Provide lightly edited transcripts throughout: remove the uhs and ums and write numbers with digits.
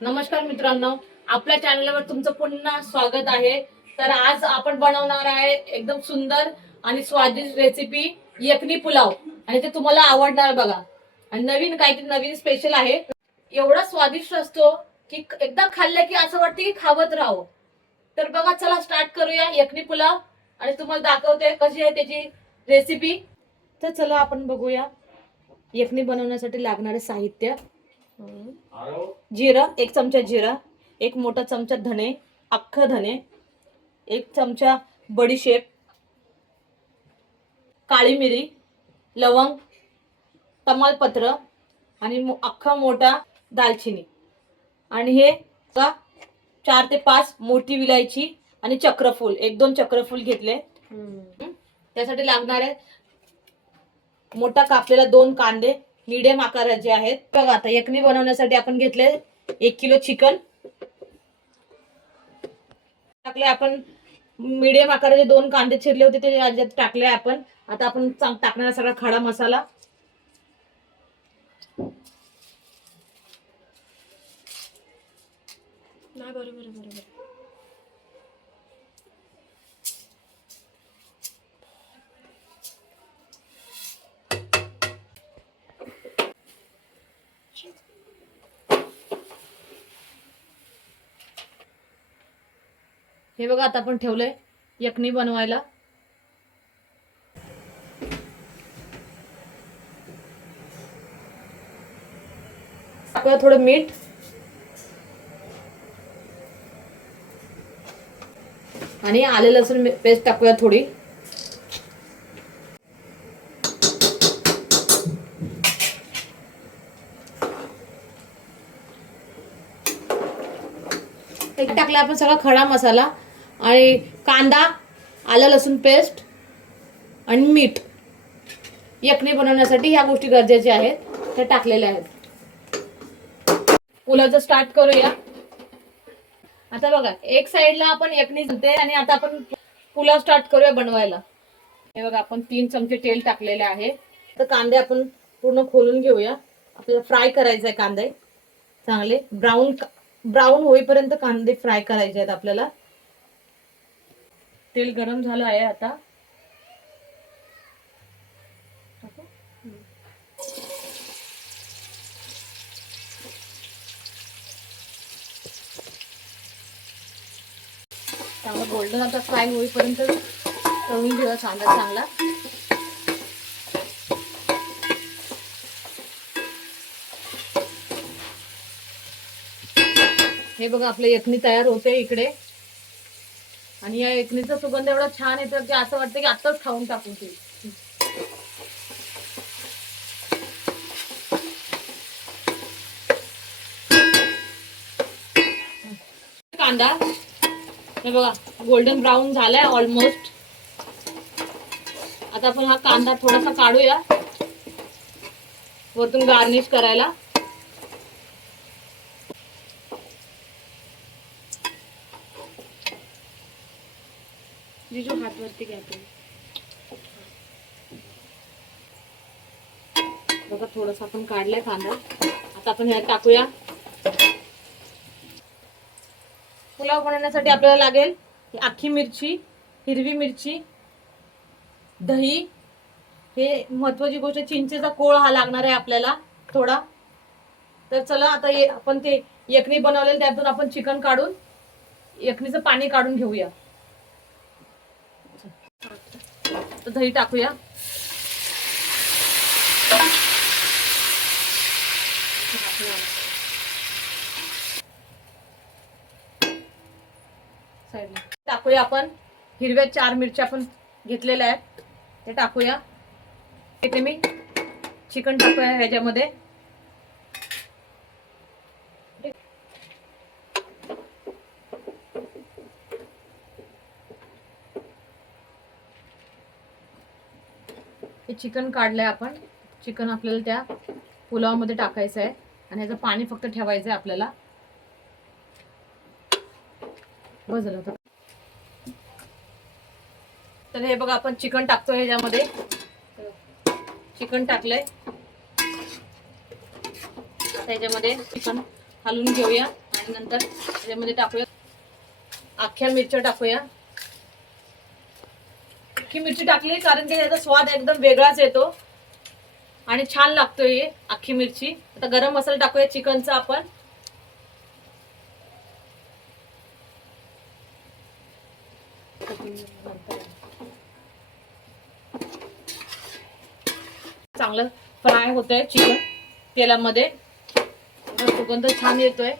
नमस्कार मित्रांनो, आपल्या चॅनलवर तुमचं पुन्हा स्वागत आहे। तर आज आपण बनवणार आहे एकदम सुंदर आणि स्वादिष्ट रेसिपी यखनी पुलाव, आणि ते तुम्हाला आवडणार बघा। आणि नवीन काहीतरी नवीन स्पेशल आहे, एवढा स्वादिष्ट असतो की एकदा खाल्लं की असं वाटतं की खावत राहावं। तर बघा, चला स्टार्ट करूया यखनी पुलाव आणि तुम्हाला दाखवते कशी आहे त्याची रेसिपी। तर चला आपण बघूया यखनी बनवण्यासाठी लागणारे साहित्य। जिरा, 1 चमचा जिरा, 1 मोठा चमचा धने, अख्खा धने, 1 चमचा बडीशेप, काळी मिरी, लवंग, तमालपत्र आणि अख्खा मोठा दालचिनी, आणि हे 4 ते 5 मोठी विलायची आणि चक्रफूल, 1-2 चक्रफूल घेतले। त्यासाठी लागणारे मोठा कापलेला 2 कांदे मीडियम आकाराचे आहेत। बघा, आता यखनी बनवण्यासाठी आपण घेतले 1 किलो चिकन टाकले। आपण मीडियम आकाराचे 2 कांदे चिरले होते ते याच्यात टाकले आपण। आता आपण टाकणार सगळा खडा मसाला। नाही, बरोबर बरोबर। हे बघा, आता आपण ठेवलंय यखनी बनवायला। टाकूया थोडं मीठ आणि आले लसूण पेस्ट टाकूया थोडी। एक टाकला आपण सगळा खडा मसाला आणि कांदा, आलं लसूण पेस्ट आणि मीठ। यखनी बनवण्यासाठी ह्या गोष्टी गरजेच्या आहेत, त्या टाकलेल्या आहेत। पुलावचं स्टार्ट करूया। आता बघा, एक साइडला आपण यखनी घालते आणि आता आपण पुलाव स्टार्ट करूया बनवायला। हे बघा, आपण 3 चमचे तेल टाकलेले आहे। तर कांदे आपण पूर्ण खोलून घेऊया। आपल्याला फ्राय करायचे आहे कांदे, चांगले ब्राऊन होईपर्यंत कांदे फ्राय करायचे आहेत आपल्याला। तेल गरम झालं आहे आता। चांगला गोल्डन आता फ्राय होईपर्यंत तळून घेऊया कांदा चांगला। हे बघा, आपलं यखनी तयार होते इकडे, आणि या यखनीचा सुगंध एवढा छान येतो की असं वाटतं की आत्ताच खाऊन टाकू ते। कांदा हे बघा गोल्डन ब्राऊन झालाय ऑलमोस्ट। आता आपण हा कांदा थोडासा काढूया वरतून गार्निश करायला। जीजू हात वरती घ्या तुम्ही। बघा, थोडासा आपण काढलाय कांदा। आता आपण ह्यात टाकूया। पुलाव बनवण्यासाठी आपल्याला लागेल अख्खी मिरची, हिरवी मिरची, दही, हे महत्वाची गोष्ट चिंचेचा कोळ हा लागणार आहे आपल्याला थोडा। तर चला आता आपण ते यखनी बनवलेलं त्यातून आपण चिकन काढून यखनीचं पाणी काढून घेऊया। तर दही टाकूया। टाकूया आपण हिरव्या 4 मिरच्या आपण घेतलेल्या आहेत, ते टाकूया। इथे मी चिकन टाकूया ह्याच्यामध्ये। हे चिकन काढलंय आपण। चिकन आपल्याला त्या पुलावामध्ये टाकायचं आहे आणि ह्याचं पाणी फक्त ठेवायचं आहे आपल्याला। बस झालं आता। तर हे बघा, आपण चिकन टाकतोय ह्याच्यामध्ये। चिकन टाकलंय, त्याच्यामध्ये चिकन हलवून घेऊया नंतर त्याच्यामध्ये टाकूया अख्ख्या मिरच्या टाकूया. अख्खी मिरची टाकली कारण की त्याचा स्वाद एकदम वेगळाच येतो आणि छान लागतो हे अख्खी मिरची. आता गरम मसाला टाकूया चिकनचा आपण. चांगलं फ्राय होतंय चिकन तेलामध्ये, सुगंध छान येतोय.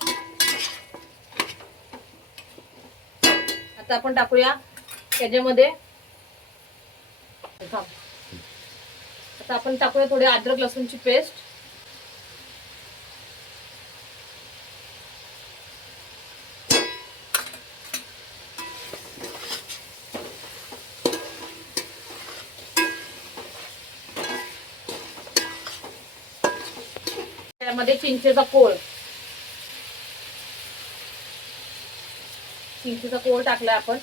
आता आपण टाकूया त्याच्यामध्ये, आता आपण टाकूया थोडी अद्रक लसूणची पेस्ट. त्यामध्ये चिंचेचा कोळ टाकलाय आपण.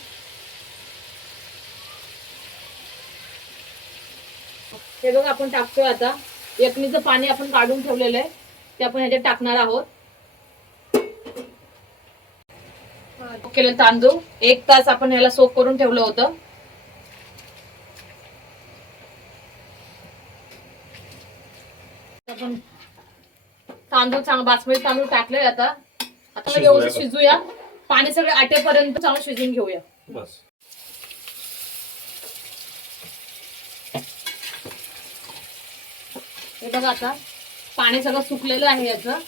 हे बघा आपण टाकतोय आता यखनीचं पाणी आपण काढून ठेवलेलं आहे ते आपण ह्याच्यात टाकणार आहोत. केलेलं तांदूळ 1 तास आपण ह्याला सोक करून ठेवलं होतं. आपण तांदूळ चांगला बासमती तांदूळ टाकले. आता व्यवस्थित शिजूया. पाणी सगळे आटेपर्यंत चांगलं शिजून घेऊया बस. हे बघा आता पाणी सगळं सुकलेलं आहे याचं.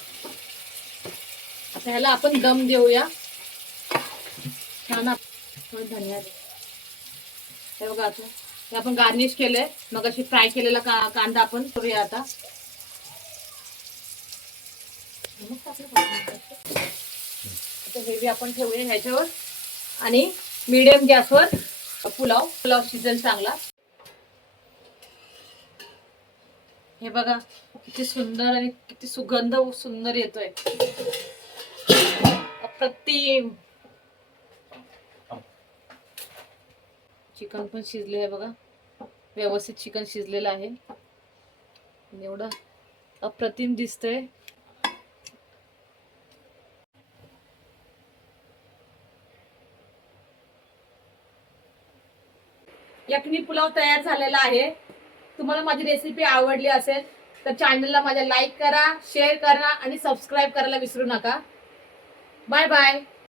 आता ह्याला आपण दम देऊया छान. थोडं धनिया. हे बघा आता हे आपण गार्निश केलंय. मग अशी फ्राय केलेला कांदा आपण करूया आता. हेवी आपण ठेवूया ह्याच्यावर आणि मीडियम गॅसवर पुलाव शिजेल चांगला. हे बघा किती सुंदर आणि किती सुगंध सुंदर येतोय. अप्रतिम. चिकन पण शिजले आहे बघा. व्यवस्थित चिकन शिजलेलं आहे. एवढं अप्रतिम दिसतंय. यखनी पुलाव तयार झालेला आहे. तुम्हाला माझी रेसिपी आवडली असेल तर चॅनलला माझ्या लाईक करा, शेअर करा आणि सबस्क्राईब करायला विसरू नका. Bye bye.